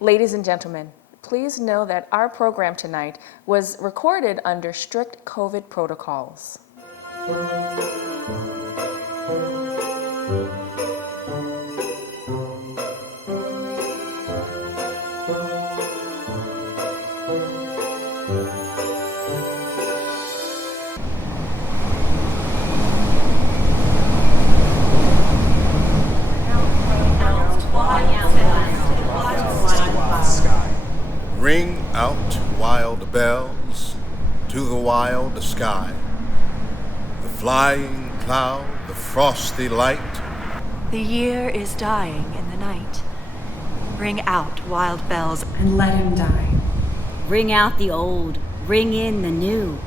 Ladies and gentlemen, please know that our program tonight was recorded under strict COVID protocols. Ring out wild bells to the wild sky, the flying cloud, the frosty light. The year is dying in the night. Ring out wild bells and let him die. Ring out the old, ring in the new.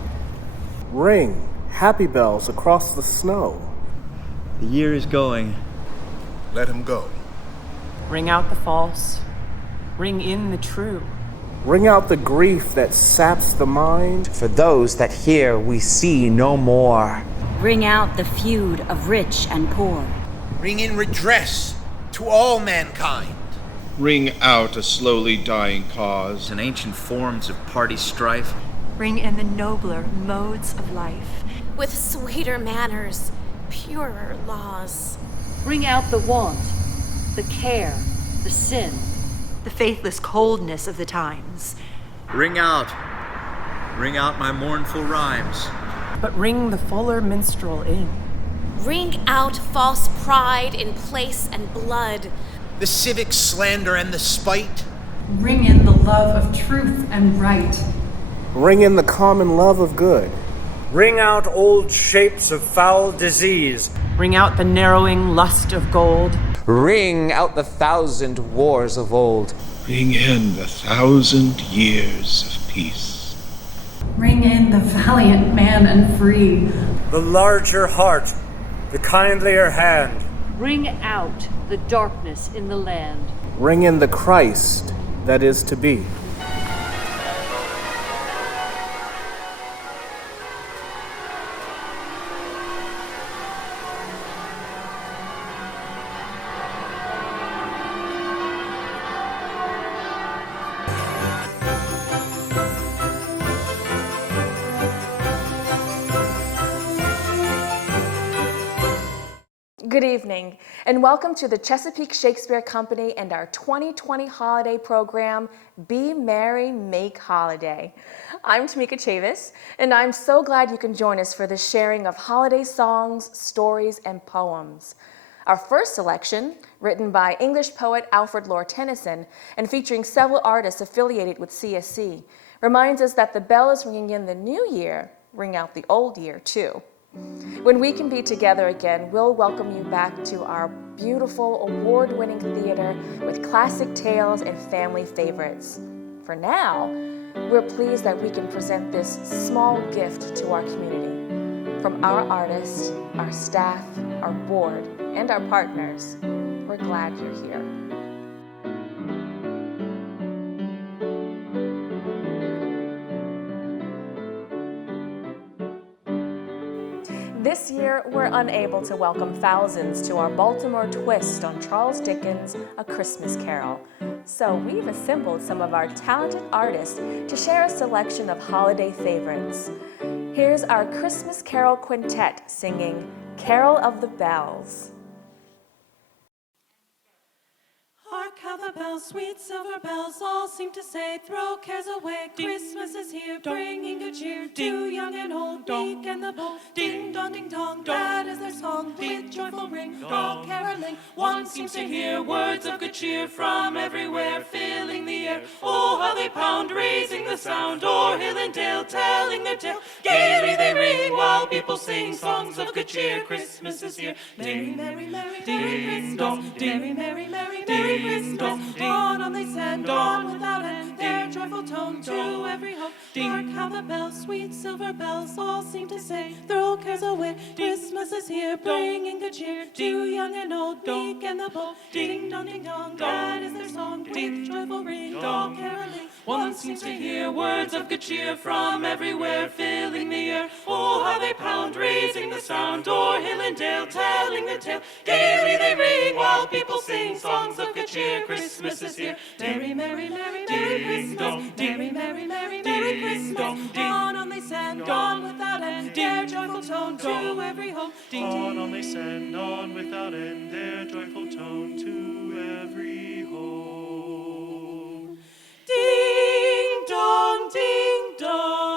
Ring happy bells across the snow. The year is going. Let him go. Ring out the false, ring in the true. Ring out the grief that saps the mind. For those that here we see no more. Ring out the feud of rich and poor. Ring in redress to all mankind. Ring out a slowly dying cause. And ancient forms of party strife. Ring in the nobler modes of life. With sweeter manners, purer laws. Ring out the want, the care, the sin. The faithless coldness of the times. Ring out my mournful rhymes. But ring the fuller minstrel in. Ring out false pride in place and blood. The civic slander and the spite. Ring in the love of truth and right. Ring in the common love of good. Ring out old shapes of foul disease. Ring out the narrowing lust of gold. Ring out the 1,000 wars of old. Ring in the 1,000 years of peace. Ring in the valiant man and free. The larger heart, the kindlier hand. Ring out the darkness in the land. Ring in the Christ that is to be. Good evening, and welcome to the Chesapeake Shakespeare Company and our 2020 holiday program, Be Merry, Make Holiday. I'm Tamika Chavis, and I'm so glad you can join us for the sharing of holiday songs, stories, and poems. Our first selection, written by English poet Alfred Lord Tennyson and featuring several artists affiliated with CSC, reminds us that the bell is ringing in the new year, ring out the old year too. When we can be together again, we'll welcome you back to our beautiful, award-winning theater with classic tales and family favorites. For now, we're pleased that we can present this small gift to our community. From our artists, our staff, our board, and our partners, we're glad you're here. This year, we're unable to welcome thousands to our Baltimore twist on Charles Dickens' A Christmas Carol. So we've assembled some of our talented artists to share a selection of holiday favorites. Here's our Christmas Carol Quintet singing Carol of the Bells. Hark how the bells, sweet silver bells, all seem to say, throw cares away, Christmas is here, bringing good cheer to young and old, meek and the bold. Ding dong, ding dong, that is their song, with joyful ring, all caroling. One seems to hear words of good cheer from everywhere, filling the air. Oh, how they pound, raising the sound, o'er hill and dale, telling their tale. Gaily they ring, while people sing songs of good cheer. Christmas is here. Merry, merry, merry, merry Christmas. Merry, merry, merry, merry Christmas. On they send, on without end, their joyful tone to every home. Hark how the bells, sweet silver bells, all seem to say, throw cares away, Christmas is here, bringing good cheer to young and old, meek and the bold. Ding dong, that is their song, with joyful ring, all caroling. One seems to hear words of good cheer from everywhere, filling the air. Oh, how they pound, raising the sound, o'er hill and and dale, telling the tale. Gaily they ring while people sing songs of good cheer. Christmas is here. Merry, merry, merry, merry Christmas. Merry, merry, merry, merry Christmas. On they send, on without end, their joyful tone to every home. On they send, on without end, their joyful tone to every home. Ding dong, ding dong.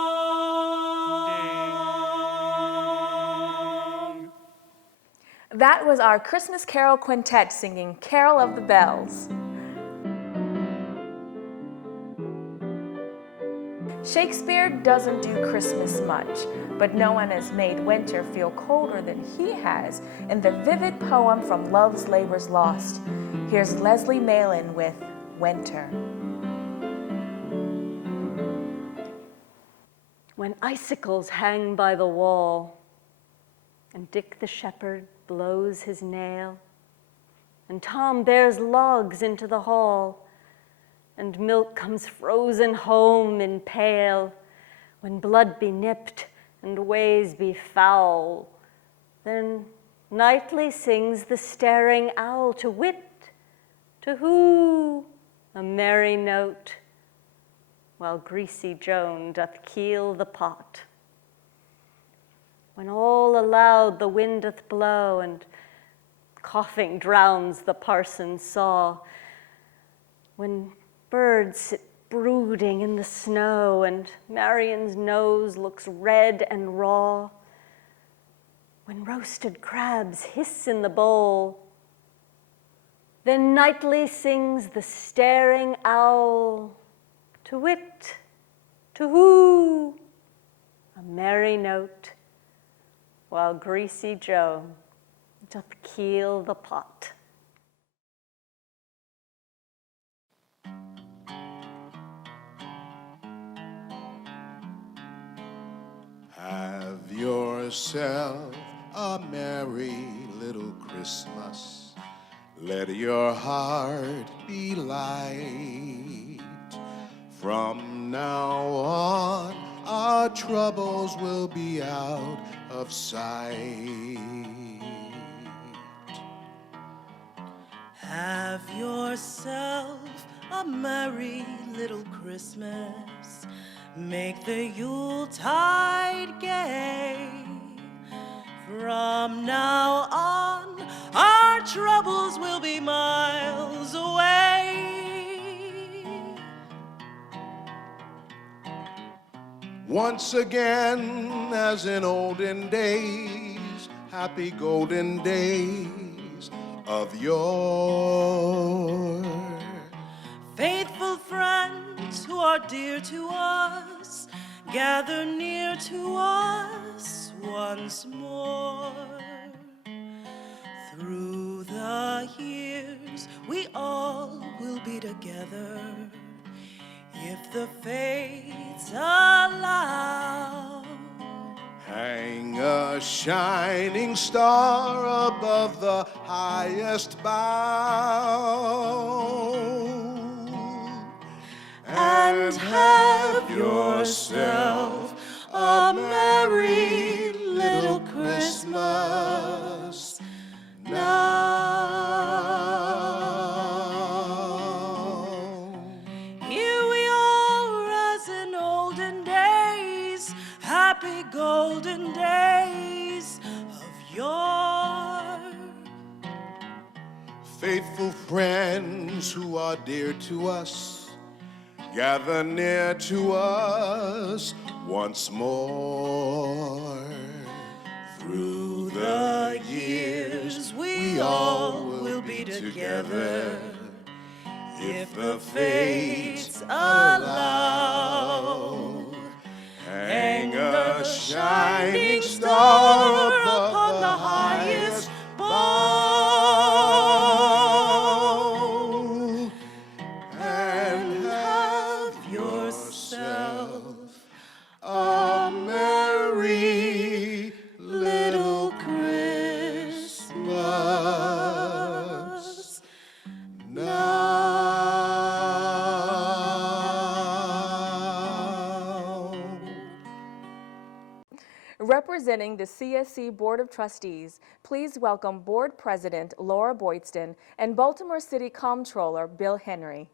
That was our Christmas Carol Quintet singing Carol of the Bells. Shakespeare doesn't do Christmas much, but no one has made winter feel colder than he has in the vivid poem from Love's Labour's Lost. Here's Leslie Malin with Winter. When icicles hang by the wall, and Dick the shepherd blows his nail, and Tom bears logs into the hall, and milk comes frozen home in pail, when blood be nipped and ways be foul, then nightly sings the staring owl to wit, to who, a merry note, while greasy Joan doth keel the pot. When all aloud the wind doth blow, and coughing drowns the parson's saw, when birds sit brooding in the snow, and Marion's nose looks red and raw, when roasted crabs hiss in the bowl, then nightly sings the staring owl, to wit, to who, a merry note, while greasy Joan doth keel the pot. Have yourself a merry little Christmas. Let your heart be light. From now on, our troubles will be out of sight. Have yourself a merry little Christmas. Make the Yuletide gay. From now on, our troubles will be miles away. Once again, as in olden days, happy golden days of yore. Faithful friends who are dear to us, gather near to us once more. Through the years, we all will be together, if the fates allow. Hang a shining star above the highest bough, and have yourself a merry little Christmas now. Here we are as in olden days, happy golden days of yore. faithful friends who are dear to us, gather near to us once more. Through the years we all will be together, if the fates allow. Hang a shining star upon the highest bough, and have yourself a merry little Christmas now. Representing the CSC Board of Trustees, please welcome Board President Laura Boydston and Baltimore City Comptroller Bill Henry.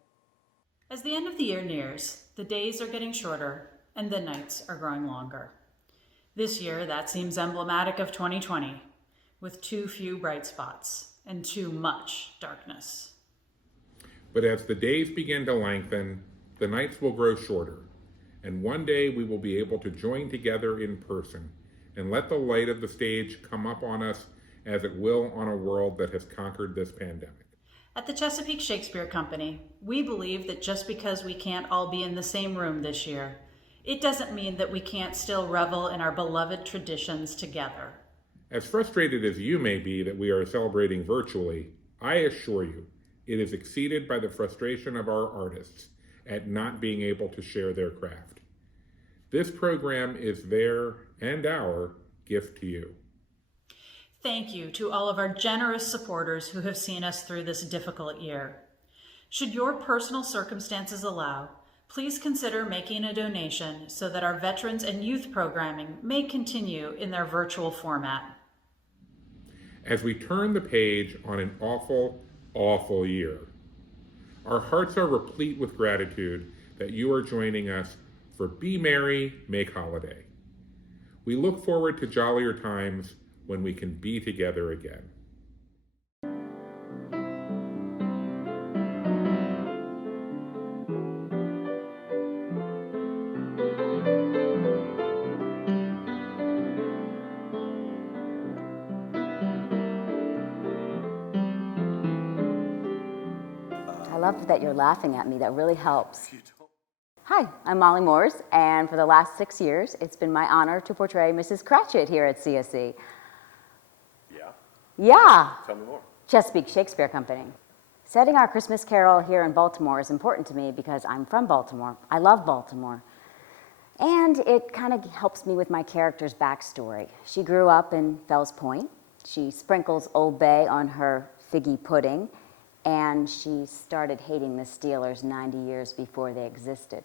As the end of the year nears, the days are getting shorter and the nights are growing longer. This year, that seems emblematic of 2020, with too few bright spots and too much darkness. But as the days begin to lengthen, the nights will grow shorter, and one day we will be able to join together in person and let the light of the stage come up on us as it will on a world that has conquered this pandemic. At the Chesapeake Shakespeare Company, we believe that just because we can't all be in the same room this year, it doesn't mean that we can't still revel in our beloved traditions together. As frustrated as you may be that we are celebrating virtually, I assure you, it is exceeded by the frustration of our artists at not being able to share their craft. This program is their and our gift to you. Thank you to all of our generous supporters who have seen us through this difficult year. Should your personal circumstances allow, please consider making a donation so that our veterans and youth programming may continue in their virtual format. As we turn the page on an awful, awful year, our hearts are replete with gratitude that you are joining us for Be Merry, Make Holiday. We look forward to jollier times when we can be together again. I love that you're laughing at me. That really helps. Hi, I'm Molly Moores, and for the last 6 years, it's been my honor to portray Mrs. Cratchit here at CSC. Yeah. Tell me more. Chesapeake Shakespeare Company. Setting our Christmas carol here in Baltimore is important to me because I'm from Baltimore. I love Baltimore. And it kind of helps me with my character's backstory. She grew up in Fells Point. She sprinkles Old Bay on her figgy pudding, and she started hating the Steelers 90 years before they existed.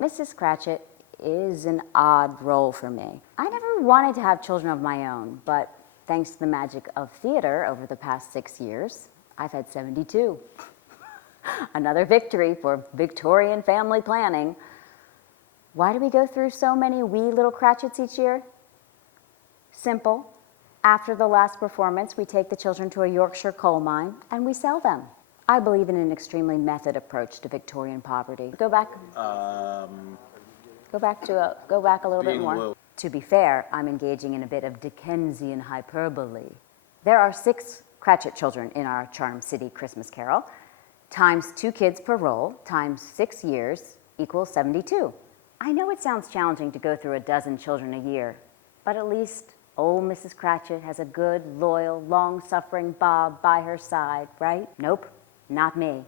Mrs. Cratchit is an odd role for me. I never wanted to have children of my own, but thanks to the magic of theater over the past 6 years, I've had 72. Another victory for Victorian family planning. Why do we go through so many wee little Cratchits each year? Simple. After the last performance, we take the children to a Yorkshire coal mine and we sell them. I believe in an extremely method approach to Victorian poverty. Go back a little bit more. To be fair, I'm engaging in a bit of Dickensian hyperbole. There are 6 Cratchit children in our Charm City Christmas Carol. Times 2 kids per role, times 6 years, equals 72. I know it sounds challenging to go through a dozen children a year, but at least old Mrs. Cratchit has a good, loyal, long-suffering Bob by her side, right? Nope, not me.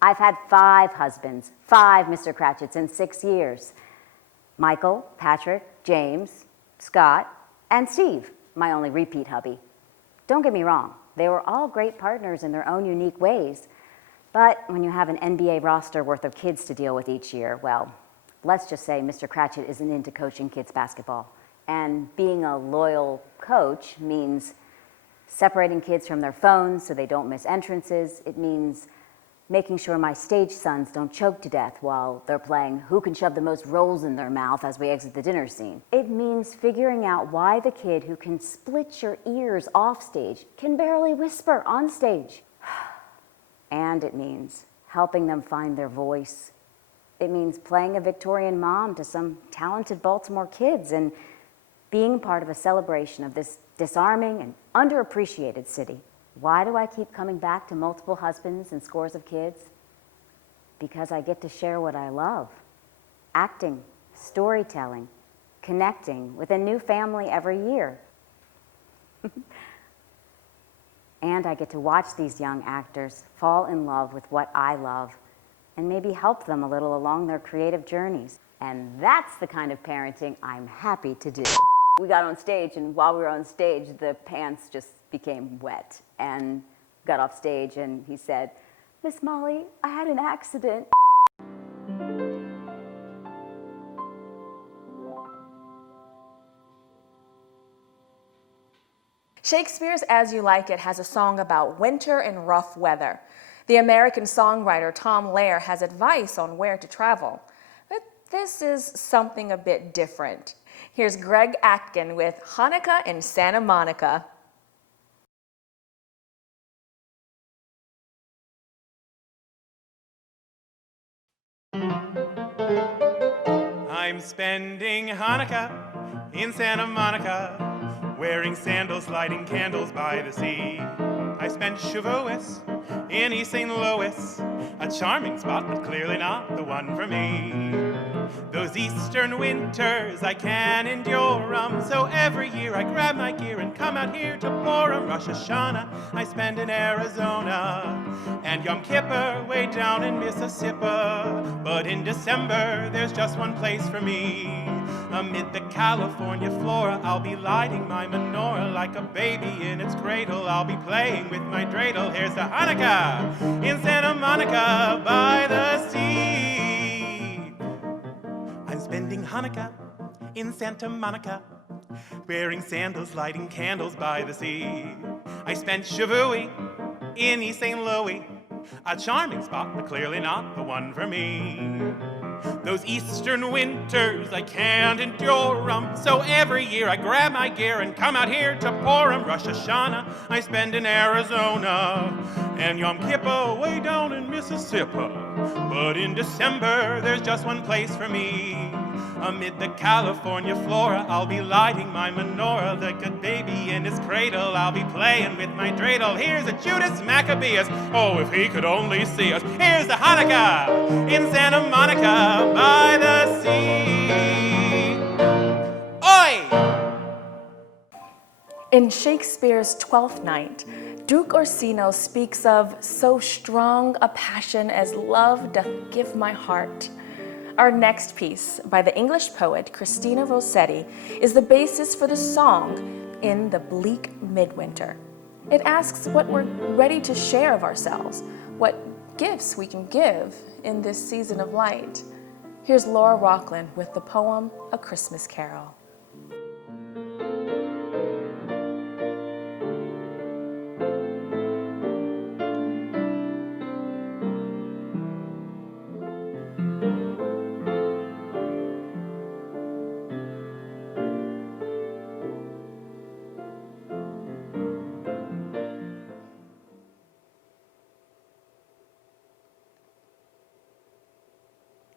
I've had 5 husbands, 5 Mr. Cratchits in 6 years. Michael, Patrick, James, Scott, and Steve, my only repeat hubby. Don't get me wrong, they were all great partners in their own unique ways, but when you have an NBA roster worth of kids to deal with each year, well, let's just say Mr. Cratchit isn't into coaching kids basketball. And being a loyal coach means separating kids from their phones so they don't miss entrances. It means making sure my stage sons don't choke to death while they're playing who can shove the most rolls in their mouth as we exit the dinner scene. It means figuring out why the kid who can split your ears off stage can barely whisper on stage. And it means helping them find their voice. It means playing a Victorian mom to some talented Baltimore kids and being part of a celebration of this disarming and underappreciated city. Why do I keep coming back to multiple husbands and scores of kids? Because I get to share what I love. Acting, storytelling, connecting with a new family every year. And I get to watch these young actors fall in love with what I love and maybe help them a little along their creative journeys. And that's the kind of parenting I'm happy to do. We got on stage, and while we were on stage, the pants just became wet. And got off stage, and he said, "Miss Molly, I had an accident." Shakespeare's As You Like It has a song about winter and rough weather. The American songwriter Tom Lehrer has advice on where to travel. But this is something a bit different. Here's Greg Atkin with Hanukkah in Santa Monica. I'm spending Hanukkah in Santa Monica, wearing sandals, lighting candles by the sea. I spent Shavuos in East St. Louis, a charming spot, but clearly not the one for me. Those eastern winters, I can't endure 'em, so every year I grab my gear and come out here to Purim. Rosh Hashanah I spend in Arizona, and Yom Kippur way down in Mississippi. But in December, there's just one place for me. Amid the California flora, I'll be lighting my menorah like a baby in its cradle. I'll be playing with my dreidel. Here's the Hanukkah in Santa Monica by the sea. I'm spending Hanukkah in Santa Monica, wearing sandals, lighting candles by the sea. I spent Shavuot in East St. Louis, a charming spot, but clearly not the one for me. Those eastern winters, I can't endure 'em, so every year I grab my gear and come out here to Purim. Rosh Hashanah I spend in Arizona, and Yom Kippur way down in Mississippi. But in December, there's just one place for me. Amid the California flora, I'll be lighting my menorah like a baby in his cradle. I'll be playing with my dreidel. Here's a Judas Maccabeus. Oh, if he could only see us. Here's the Hanukkah in Santa Monica by the sea. Oi! In Shakespeare's Twelfth Night, Duke Orsino speaks of so strong a passion as love doth give my heart. Our next piece, by the English poet Christina Rossetti, is the basis for the song In the Bleak Midwinter. It asks what we're ready to share of ourselves, what gifts we can give in this season of light. Here's Laura Rockland with the poem A Christmas Carol.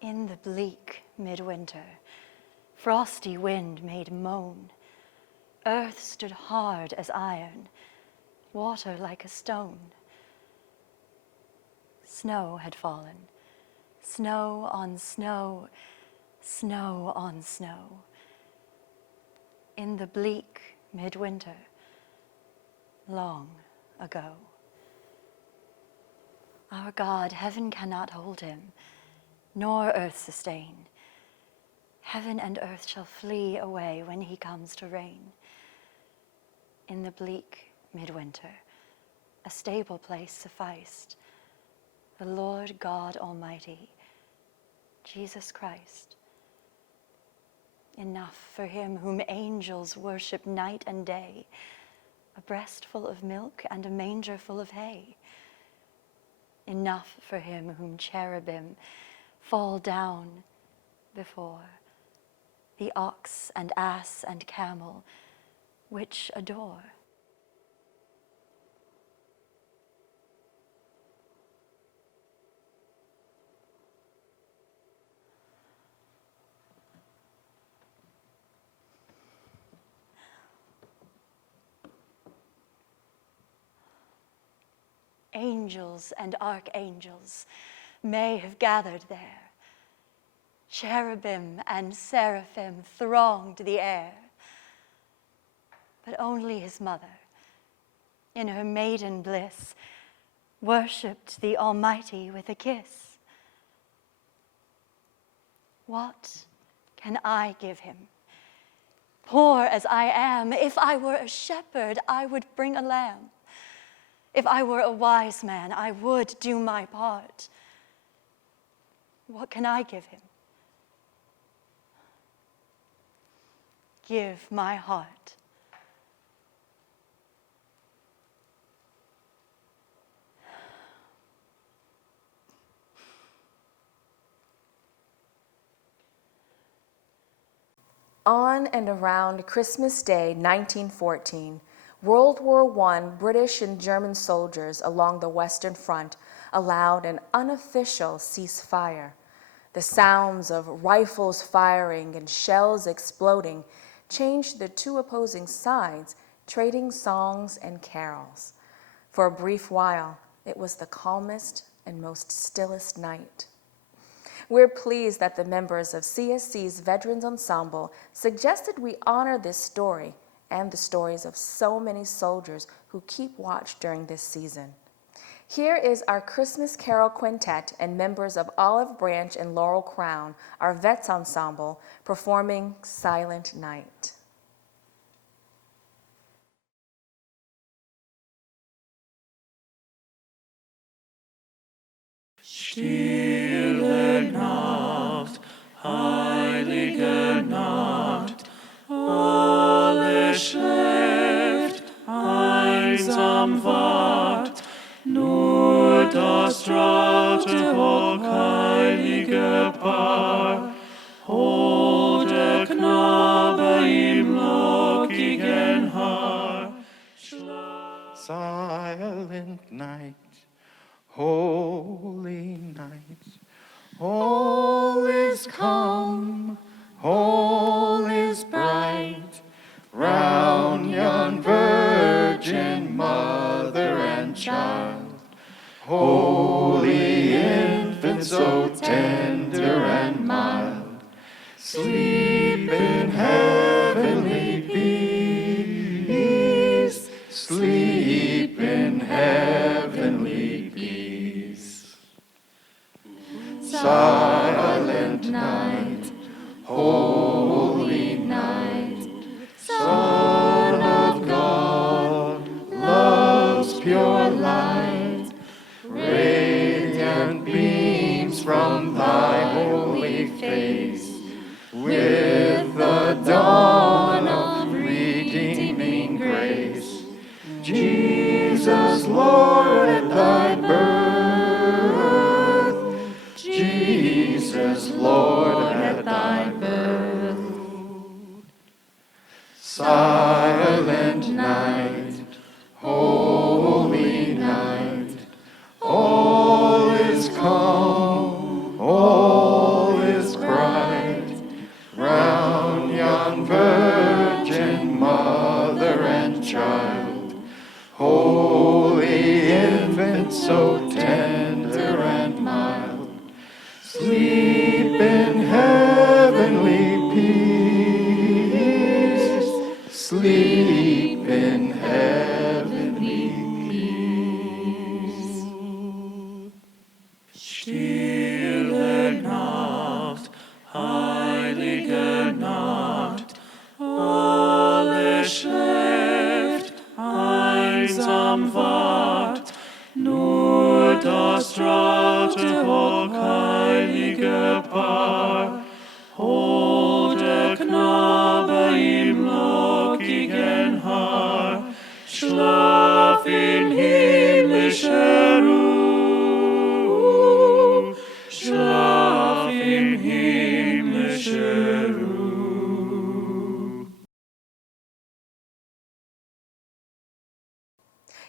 In the bleak midwinter, frosty wind made moan. Earth stood hard as iron, water like a stone. Snow had fallen, snow on snow, snow on snow. In the bleak midwinter, long ago. Our God, heaven cannot hold him, nor earth sustain. Heaven and earth shall flee away when he comes to reign. In the bleak midwinter, a stable place sufficed, the Lord God Almighty, Jesus Christ. Enough for him whom angels worship night and day, a breast full of milk and a manger full of hay. Enough for him whom cherubim fall down before, the ox and ass and camel, which adore. Angels and archangels may have gathered there. Cherubim and seraphim thronged the air. But only his mother, in her maiden bliss, worshipped the Almighty with a kiss. What can I give him? Poor as I am, if I were a shepherd, I would bring a lamb. If I were a wise man, I would do my part. What can I give him? Give my heart. On and around Christmas Day 1914, World War I British and German soldiers along the Western Front allowed an unofficial ceasefire. The sounds of rifles firing and shells exploding changed the two opposing sides, trading songs and carols. For a brief while, it was the calmest and most stillest night. We're pleased that the members of CSC's Veterans Ensemble suggested we honor this story and the stories of so many soldiers who keep watch during this season. Here is our Christmas Carol Quintet and members of Olive Branch and Laurel Crown, our Vets Ensemble, performing Silent Night. Stille Nacht, heilige Nacht, alle schläft, einsam wacht, nur das traute hochheilige Paar, holde Knabe im lockigen Haar. Silent night, holy night, all is calm, all is bright, round yon virgin mother and child, holy infant so tender and mild, sleep in heavenly peace, sleep in heavenly peace. Silent night, holy night, Son of God, love's pure light, radiant beams from thy holy face, with the dawn of redeeming grace. Jesus, Lord, at thy birth, Jesus, Lord, at thy birth. Silent night, holy night, all is calm, all is bright, round yon virgin mother and child, holy infant so tender and mild, sleep in heavenly peace, sleep in heavenly peace. Stille Nacht, heilige Nacht, alle schläft, einsam wacht, nur das traute hochheilige Paar, holde Knabe im lockigen Haar, schlaf in himmlischer Ruhe, schlaf in himmlischer Ruhe.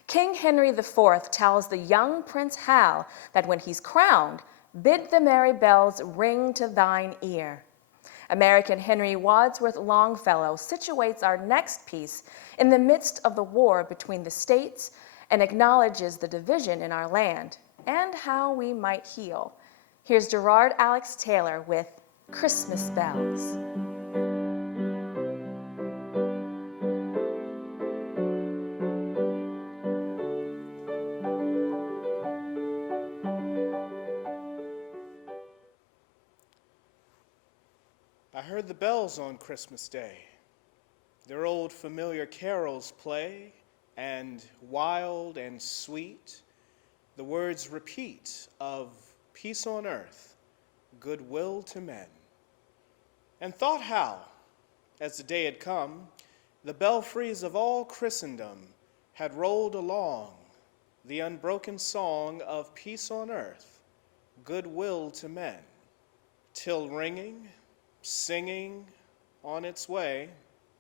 King Henry IV tells the young Prince Hal that when he's crowned, bid the merry bells ring to thine ear. American Henry Wadsworth Longfellow situates our next piece in the midst of the war between the states and acknowledges the division in our land and how we might heal. Here's Gerard Alex Taylor with Christmas Bells. I heard the bells on Christmas Day. Their old familiar carols play, and wild and sweet, the words repeat of peace on earth, goodwill to men. And thought how, as the day had come, the belfries of all Christendom had rolled along the unbroken song of peace on earth, goodwill to men, till ringing, singing, on its way,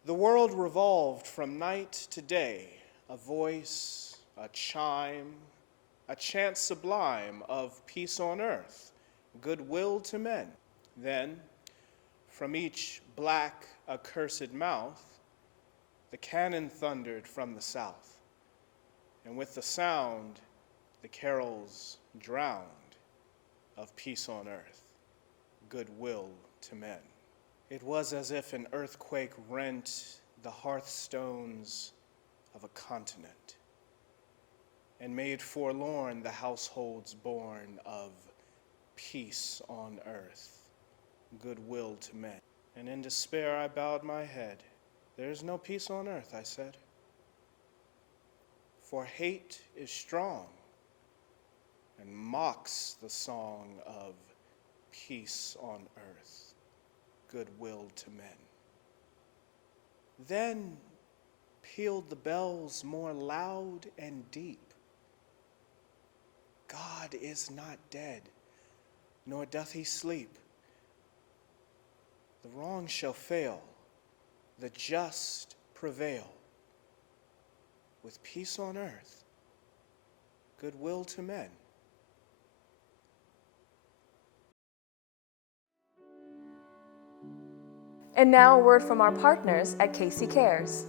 the world revolved from night to day, a voice, a chime, a chant sublime of peace on earth, goodwill to men. Then, from each black, accursed mouth, the cannon thundered from the south, and with the sound, the carols drowned of peace on earth, goodwill to men. It was as if an earthquake rent the hearthstones of a continent and made forlorn the households born of peace on earth, goodwill to men. And in despair I bowed my head. There is no peace on earth, I said, for hate is strong and mocks the song of peace on earth, goodwill to men. Then pealed the bells more loud and deep. God is not dead, nor doth he sleep. The wrong shall fail, the just prevail. With peace on earth, goodwill to men. And now a word from our partners at KC Cares.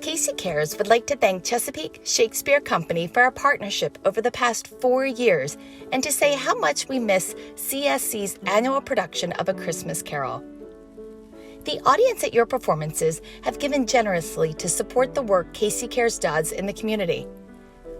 KC Cares would like to thank Chesapeake Shakespeare Company for our partnership over the past 4 years and to say how much we miss CSC's annual production of A Christmas Carol. The audience at your performances have given generously to support the work KC Cares does in the community.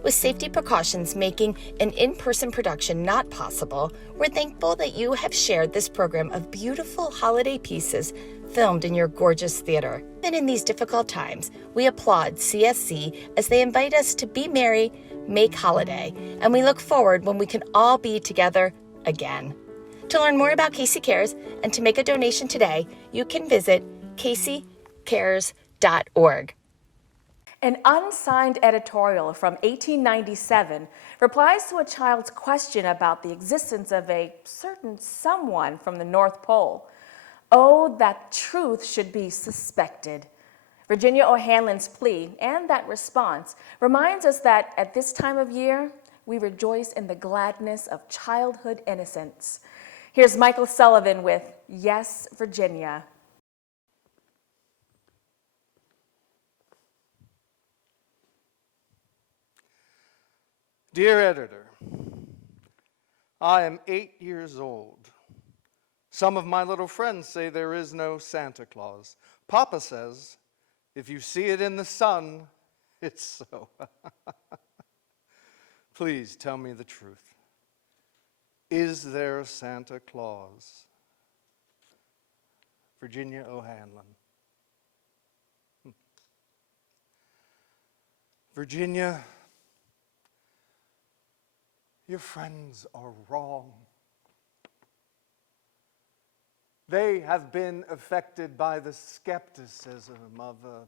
With safety precautions making an in-person production not possible, we're thankful that you have shared this program of beautiful holiday pieces filmed in your gorgeous theater. Even in these difficult times, we applaud CSC as they invite us to be merry, make holiday, and we look forward when we can all be together again. To learn more about KC Cares and to make a donation today, you can visit kccares.org. An unsigned editorial from 1897 replies to a child's question about the existence of a certain someone from the North Pole. Oh, that truth should be suspected. Virginia O'Hanlon's plea and that response reminds us that at this time of year, we rejoice in the gladness of childhood innocence. Here's Michael Sullivan with Yes, Virginia. Dear editor, I am 8 years old. Some of my little friends say there is no Santa Claus. Papa says, if you see it in the sun, it's so. Please tell me the truth. Is there a Santa Claus? Virginia O'Hanlon. Virginia, your friends are wrong. They have been affected by the skepticism of a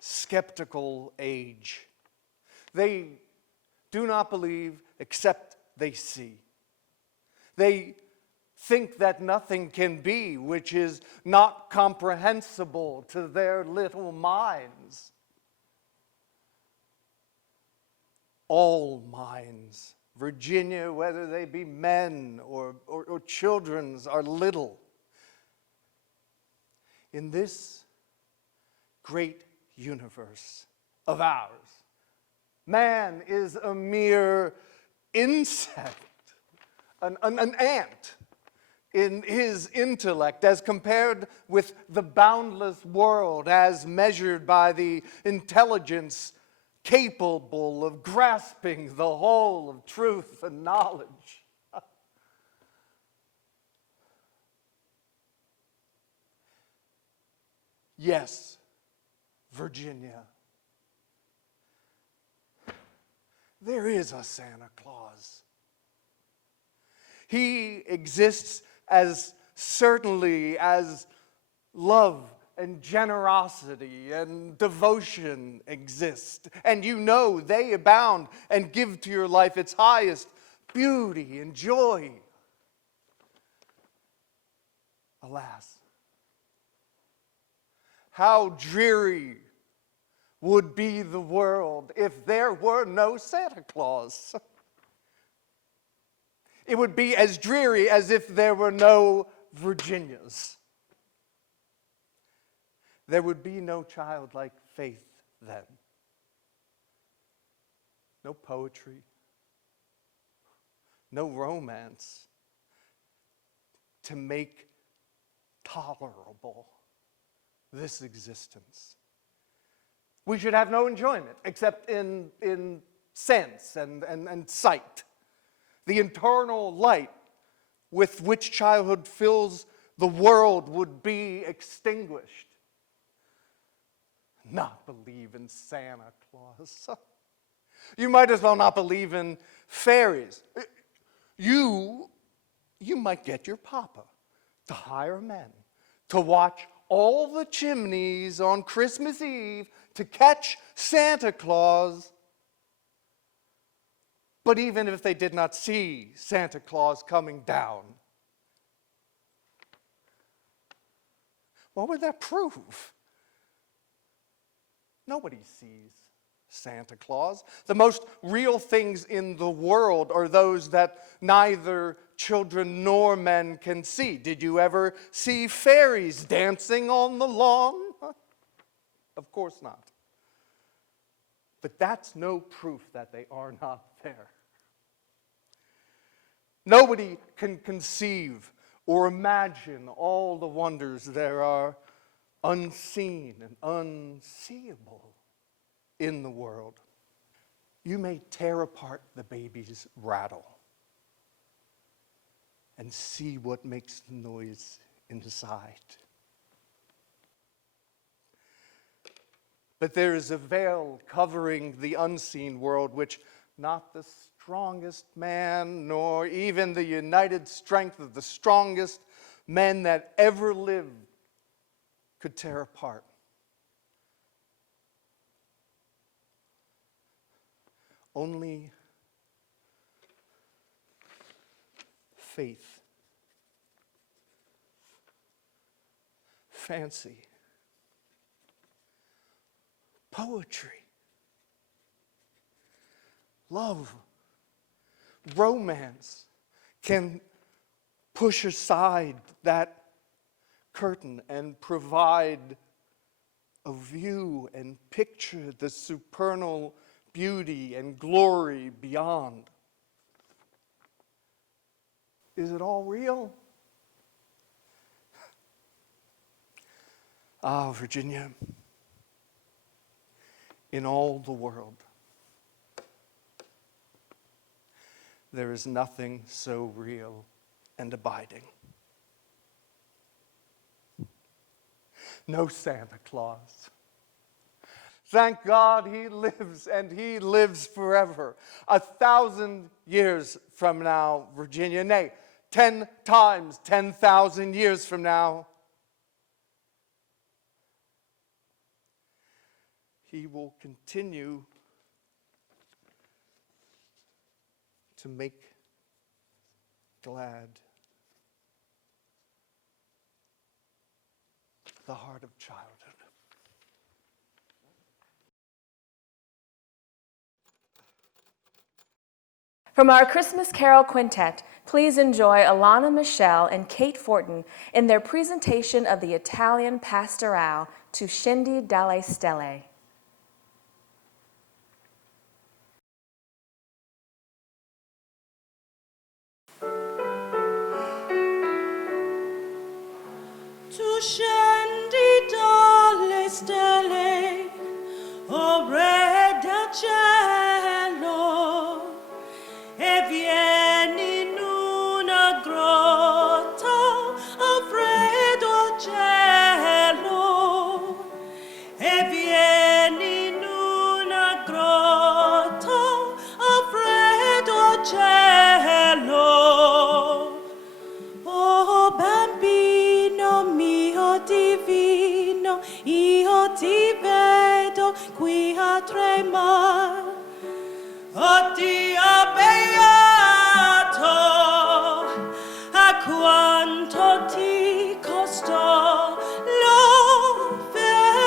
skeptical age. They do not believe except they see. They think that nothing can be which is not comprehensible to their little minds. All minds, Virginia, whether they be men or children's, are little. In this great universe of ours, man is a mere insect, an ant in his intellect as compared with the boundless world as measured by the intelligence capable of grasping the whole of truth and knowledge. Yes, Virginia, there is a Santa Claus. He exists as certainly as love and generosity and devotion exist. And you know they abound and give to your life its highest beauty and joy. Alas, how dreary would be the world if there were no Santa Claus. It would be as dreary as if there were no Virginias. There would be no childlike faith then. No poetry, no romance to make tolerable this existence. We should have no enjoyment except in sense and sight. The internal light with which childhood fills the world would be extinguished. Not believe in Santa Claus. You might as well not believe in fairies. You might get your papa to hire men to watch all the chimneys on Christmas Eve to catch Santa Claus. But even if they did not see Santa Claus coming down, what would that prove? Nobody sees Santa Claus. The most real things in the world are those that neither children nor men can see. Did you ever see fairies dancing on the lawn? Of course not. But that's no proof that they are not there. Nobody can conceive or imagine all the wonders there are unseen and unseeable in the world. You may tear apart the baby's rattle and see what makes the noise inside. But there is a veil covering the unseen world which not the strongest man, nor even the united strength of the strongest men that ever lived could tear apart. Only faith, fancy, poetry, love, romance can push aside that curtain and provide a view and picture the supernal beauty and glory beyond. Is it all real? Ah, Virginia, in all the world, there is nothing so real and abiding. No Santa Claus. Thank God he lives, and he lives forever. 1,000 years from now, Virginia, nay, 10 times 10,000 years from now, he will continue to make glad the heart of childhood. From our Christmas Carol Quintet, please enjoy Alana Michelle and Kate Fortin in their presentation of the Italian pastoral to Scendi dalle Stelle. Tu scendi dalle stelle, o Re del cielo, e vieni in una grotta a freddo cielo, e vieni in una grotta a freddo cielo. Oh bambino mio divino, io ti vedo qui a tremar. Oh Dio beato, a quanto ti costò l'offerta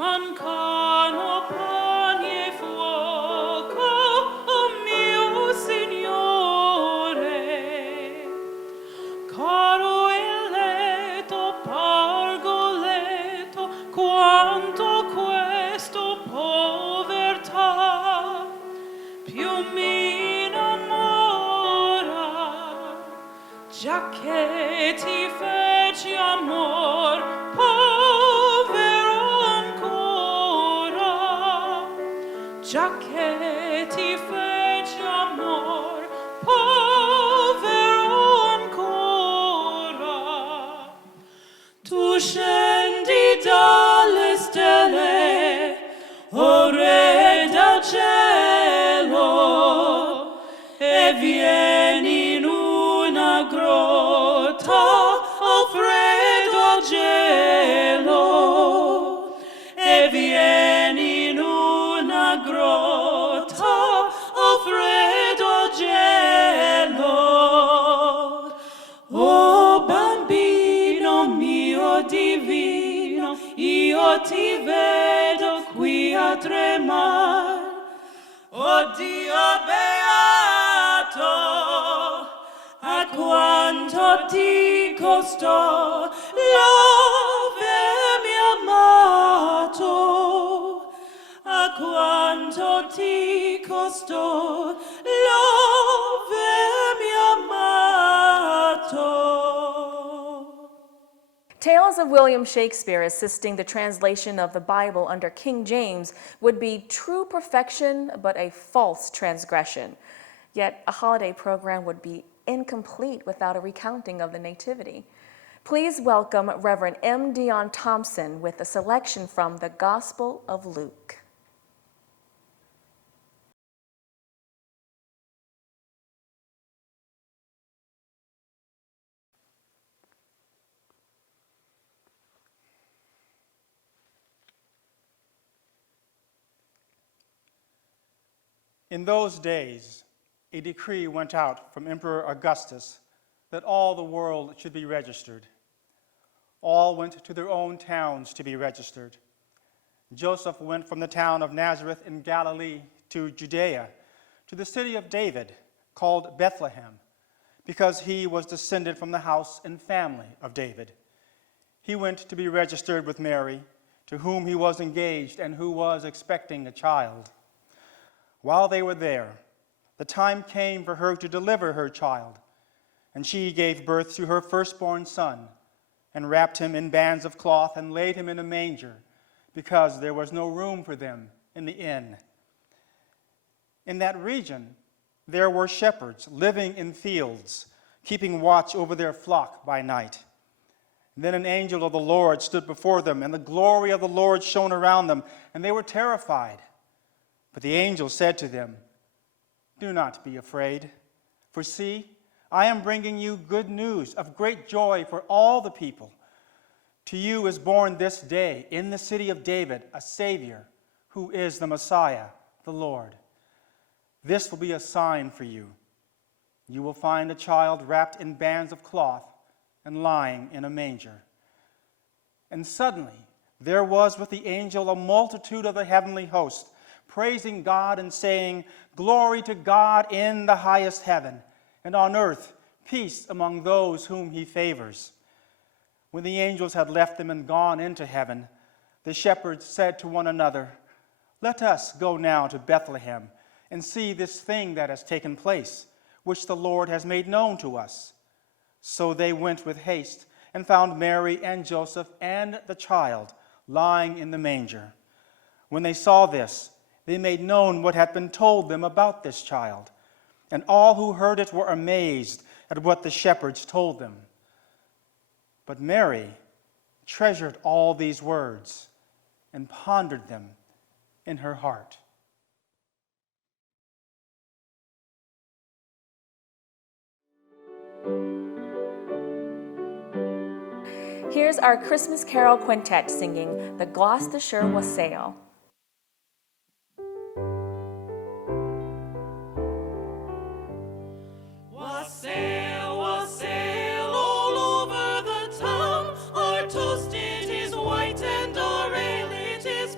mancano pane e fuoco, oh mio Signore, caro e letto, pargoletto, quanto questo povertà più mi innamora, giacché ti feci amor, povero ancora, giacché ti feci amor, povero ancora. Tu scendi dalle stelle, o Re del cielo, e vieni in una grotta al freddo gelo, e vieni in una grotta al freddo gelo. Oh bambino mio divino, io ti vedo qui a tremar. Oh Dio beato, a quanto ti costò l'avermi amato, a quanto ti costò l'avermi amato. Tales of William Shakespeare assisting the translation of the Bible under King James would be true perfection, but a false transgression. Yet a holiday program would be incomplete without a recounting of the Nativity. Please welcome Reverend M. Dion Thompson with a selection from the Gospel of Luke. In those days, a decree went out from Emperor Augustus that all the world should be registered. All went to their own towns to be registered. Joseph went from the town of Nazareth in Galilee to Judea, to the city of David, called Bethlehem, because he was descended from the house and family of David. He went to be registered with Mary, to whom he was engaged and who was expecting a child. While they were there, the time came for her to deliver her child, and she gave birth to her firstborn son, and wrapped him in bands of cloth and laid him in a manger, because there was no room for them in the inn. In that region, there were shepherds living in fields, keeping watch over their flock by night. Then an angel of the Lord stood before them, and the glory of the Lord shone around them, and they were terrified. But the angel said to them, "Do not be afraid, for see, I am bringing you good news of great joy for all the people. To you is born this day in the city of David a Savior, who is the Messiah, the Lord. This will be a sign for you. You will find a child wrapped in bands of cloth and lying in a manger." And suddenly there was with the angel a multitude of the heavenly host, praising God and saying, "Glory to God in the highest heaven, and on earth peace among those whom he favors." When the angels had left them and gone into heaven, the shepherds said to one another, "Let us go now to Bethlehem and see this thing that has taken place, which the Lord has made known to us." So they went with haste and found Mary and Joseph and the child lying in the manger. When they saw this, they made known what had been told them about this child, and all who heard it were amazed at what the shepherds told them. But Mary treasured all these words and pondered them in her heart. Here's our Christmas Carol Quintet singing the Gloucestershire Wassail. Wassail, wassail, all over the town. Our toast it is white and our ale it is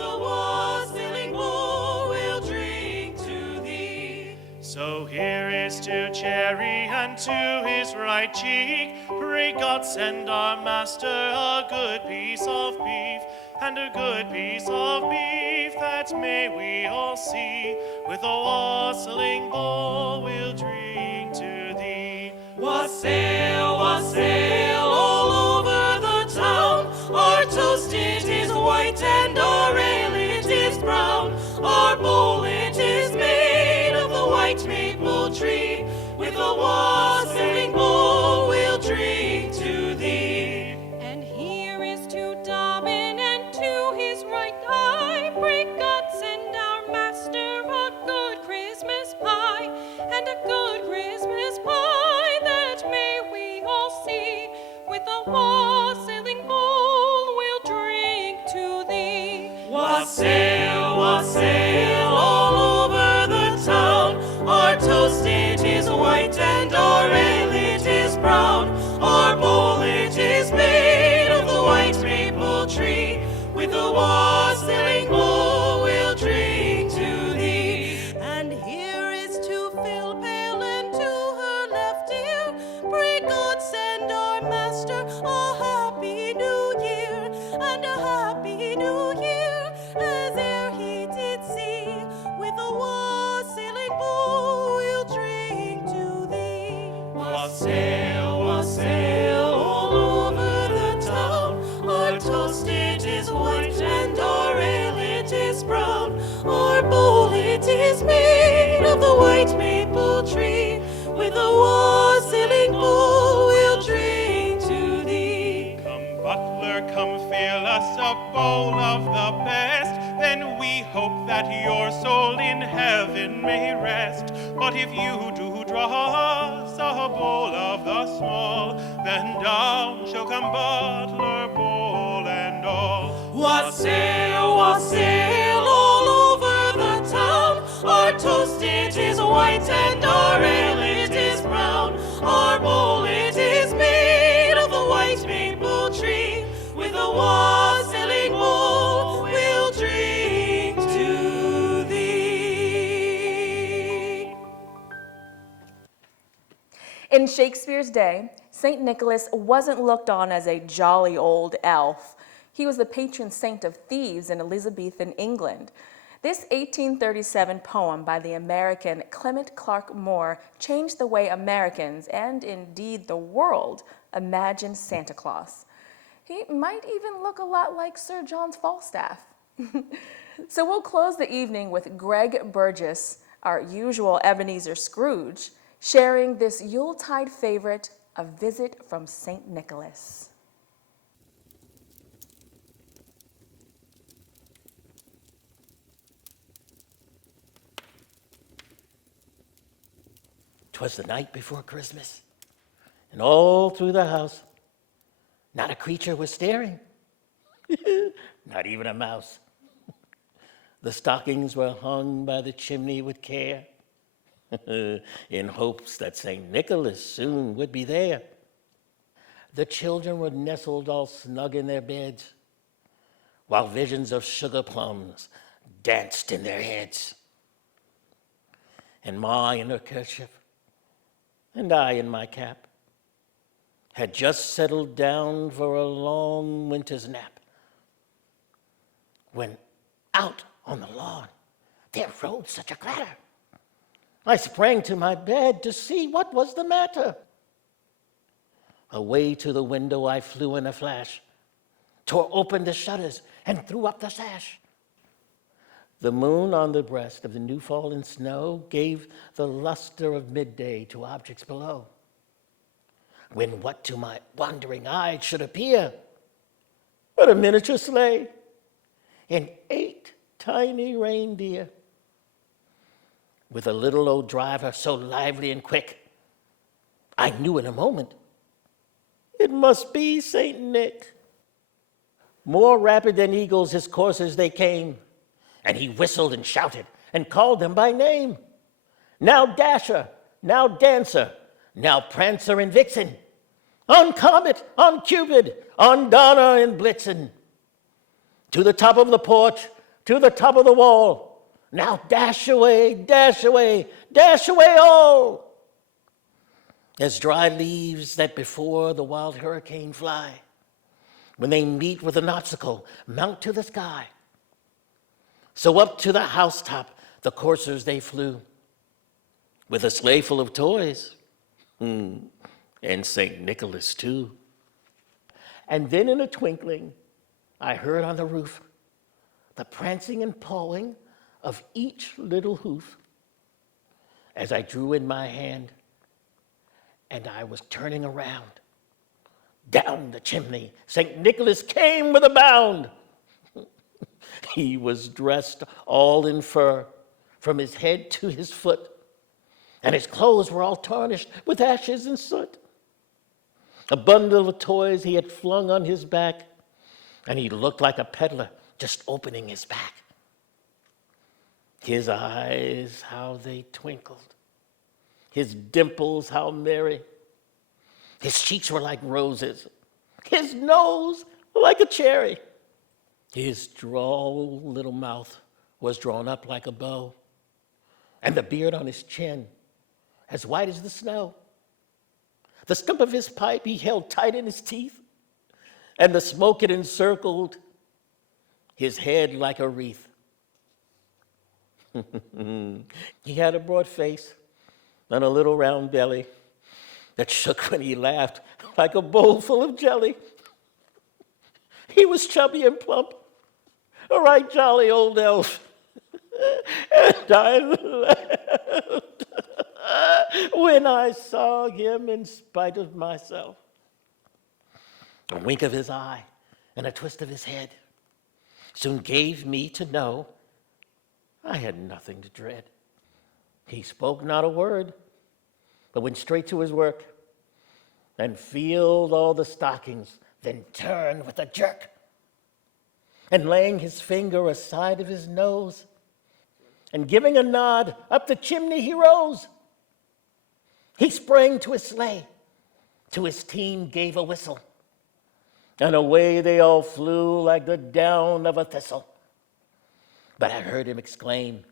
a wassailing bowl we'll drink to thee. So here is to Cherry, and to his right cheek, pray God send our master a good piece of beef, and a good piece of beef that may we all see. With a wassailing bowl we'll drink to thee. Wassail, wassail, all over the town. Our toast it is white and our ale it is brown. Our bowl it is made of the white maple tree. With a wassailing bowl we'll drink to thee. And here is to Dobbin, and to his right eye, pray God send our master a good Christmas pie, and a good Christmas pie that may we all see. With a wassailing bowl we'll drink to thee. Wassail, wassail, all over the town. Our toast it is white and our ale it is brown. Our bowl it is made of the white maple tree. With a wassailing bowl we'll drink to thee. And here is to Philpale, and to her left ear, pray God send our master a happy new year, and a happy new year as e'er he did see. With a wassailing bowl we'll drink to thee. Wassail, wassail, all over the town. Our toast it is white and our ale it is brown. Our bowl it is made of the white maple tree. With a wassailing bowl we'll drink to thee. Come, butler, come fill us a bowl of the best. Then we hope that your soul in heaven may rest. But if you do draw us a bowl of the small, then down shall come butler, bowl, and all. Wassail, wassail, all over the town. Our toast it is white and our ale it is brown. Our bowl it is made of the white maple tree. With a wassailing bowl we'll drink to thee. In Shakespeare's day, St. Nicholas wasn't looked on as a jolly old elf. He was the patron saint of thieves in Elizabethan England. This 1837 poem by the American Clement Clarke Moore changed the way Americans, and indeed the world, imagined Santa Claus. He might even look a lot like Sir John Falstaff. So we'll close the evening with Greg Burgess, our usual Ebenezer Scrooge, sharing this Yuletide favorite, A Visit from St. Nicholas. 'Twas the night before Christmas, and all through the house, not a creature was staring, not even a mouse. The stockings were hung by the chimney with care, in hopes that St. Nicholas soon would be there. The children were nestled all snug in their beds, while visions of sugar plums danced in their heads. And Ma in her kerchief, and I in my cap, had just settled down for a long winter's nap, when out on the lawn there rode such a clatter. I sprang to my bed to see what was the matter. Away to the window I flew in a flash, tore open the shutters and threw up the sash. The moon on the breast of the new fallen snow gave the luster of midday to objects below, when what to my wandering eye should appear but a miniature sleigh and 8 tiny reindeer, with a little old driver so lively and quick, I knew in a moment it must be St. Nick. More rapid than eagles his coursers they came, and he whistled and shouted and called them by name. Now Dasher, now Dancer, now Prancer and Vixen, on Comet, on Cupid, on Donner and Blitzen. To the top of the porch to the top of the wall. Now dash away, dash away, dash away all. As dry leaves that before the wild hurricane fly, when they meet with an obstacle, mount to the sky. So up to the housetop the coursers they flew, with a sleigh full of toys, and St. Nicholas too. And then in a twinkling, I heard on the roof the prancing and pawing of each little hoof. As I drew in my hand, and I was turning around, down the chimney St. Nicholas came with a bound. He was dressed all in fur, from his head to his foot, and his clothes were all tarnished with ashes and soot. A bundle of toys he had flung on his back, and he looked like a peddler just opening his pack. His eyes, how they twinkled. His dimples, how merry. His cheeks were like roses. His nose like a cherry. His droll little mouth was drawn up like a bow, and the beard on his chin as white as the snow. The stump of his pipe he held tight in his teeth, and the smoke it encircled his head like a wreath. He had a broad face and a little round belly that shook when he laughed like a bowl full of jelly. He was chubby and plump, a right jolly old elf, and I laughed when I saw him in spite of myself. A wink of his eye and a twist of his head soon gave me to know I had nothing to dread. He spoke not a word, but went straight to his work and filled all the stockings, then turned with a jerk. And laying his finger aside of his nose, and giving a nod, up the chimney he rose. He sprang to his sleigh, to his team gave a whistle, and away they all flew like the down of a thistle. But I heard him exclaim,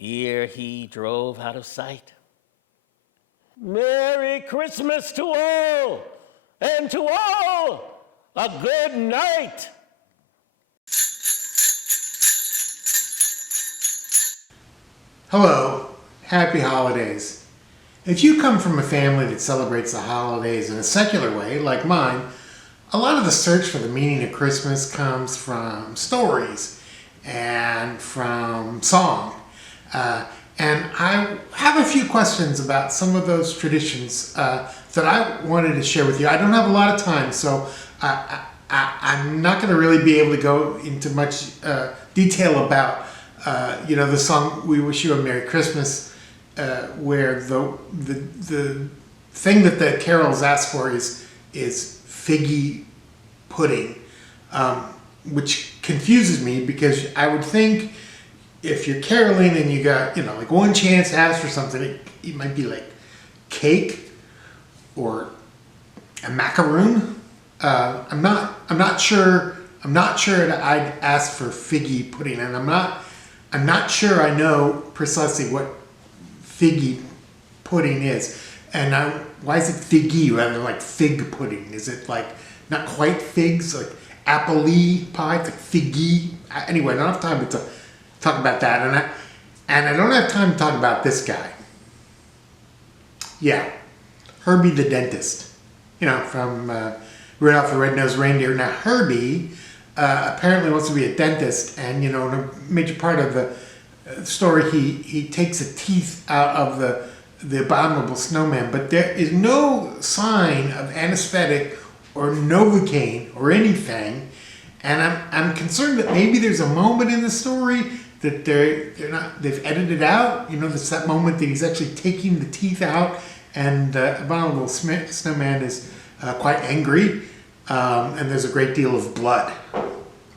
ere he drove out of sight, "Merry Christmas to all, and to all a good night." Hello, happy holidays. If you come from a family that celebrates the holidays in a secular way, like mine, a lot of the search for the meaning of Christmas comes from stories and from song. And I have a few questions about some of those traditions that I wanted to share with you. I don't have a lot of time, so I'm not going to really be able to go into much detail about the song "We Wish You a Merry Christmas," where the thing that the carols ask for is figgy pudding, which confuses me because I would think if you're caroling and you got like one chance to ask for something, it might be like cake or a macaroon. I'm not sure that I'd ask for figgy pudding, and I'm not sure I know precisely what figgy pudding is. And why is it figgy rather than like fig pudding? Is it like not quite figs, like apple-y pie, it's like figgy? Anyway, I don't have time to talk about that. And I don't have time to talk about this guy. Yeah, Herbie the dentist, from Rudolph the Red-Nosed Reindeer. Now, Herbie apparently wants to be a dentist, and in a major part of the story, he takes the teeth out of the abominable snowman, but there is no sign of anesthetic or Novocaine or anything, and I'm concerned that maybe there's a moment in the story that they've edited out. There's that moment that he's actually taking the teeth out, and the abominable snowman is quite angry, and there's a great deal of blood.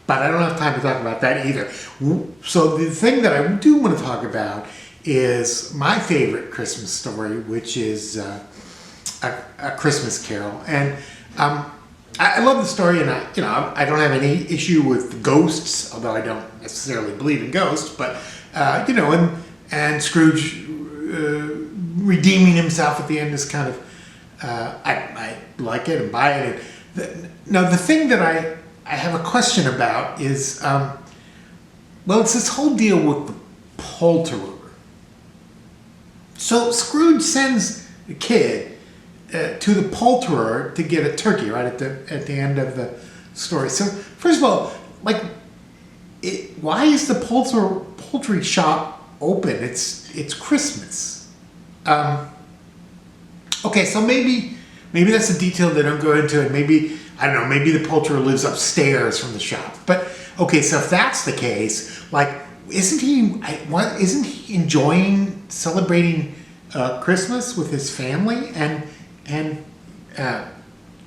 But I don't have time to talk about that either. So the thing that I do want to talk about is my favorite Christmas story, which is A Christmas Carol. And I love the story, and I don't have any issue with ghosts, although I don't necessarily believe in ghosts. But and Scrooge redeeming himself at the end is kind of I like it and buy it. Now the thing that I have a question about is it's this whole deal with the poulterer. So Scrooge sends the kid to the poulterer to get a turkey right at the end of the story. So first of all, why is the poultry shop open? It's Christmas. Okay, so maybe that's a detail they don't go into, and maybe I don't know. Maybe the poulterer lives upstairs from the shop. But okay, so if that's the case, isn't he enjoying celebrating Christmas with his family and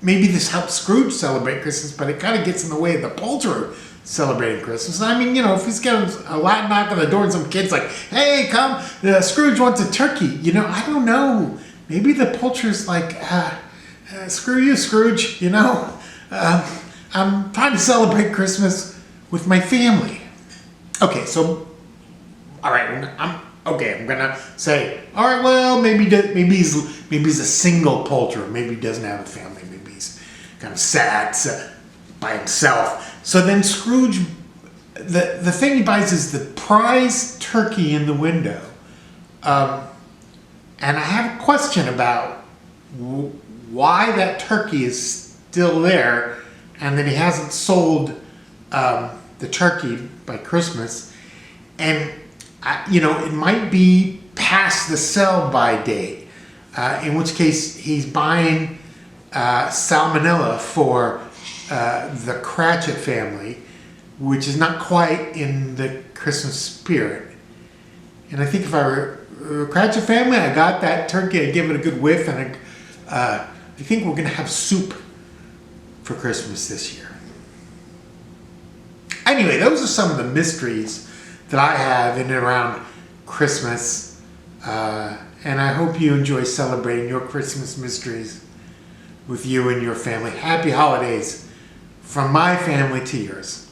maybe this helps Scrooge celebrate Christmas, but it kind of gets in the way of the poulterer celebrating Christmas. I mean, if he's got a loud knock on the door and some kid's like, "Hey, come, Scrooge wants a turkey." I don't know. Maybe the poulterer's like, "Screw you, Scrooge. I'm trying to celebrate Christmas with my family." Okay, so all right, I'm gonna say, all right, well, maybe he's a single poulterer. Maybe he doesn't have a family. Maybe he's kind of sad by himself. So then Scrooge, the thing he buys is the prize turkey in the window. And I have a question about why that turkey is still there and that he hasn't sold the turkey by Christmas. And it might be past the sell-by date, in which case he's buying salmonella for the Cratchit family, which is not quite in the Christmas spirit. And I think if I were a Cratchit family, I got that turkey, I'd give it a good whiff, and I think we're going to have soup for Christmas this year. Anyway, those are some of the mysteries that I have in and around Christmas, and I hope you enjoy celebrating your Christmas mysteries with you and your family. Happy holidays from my family to yours.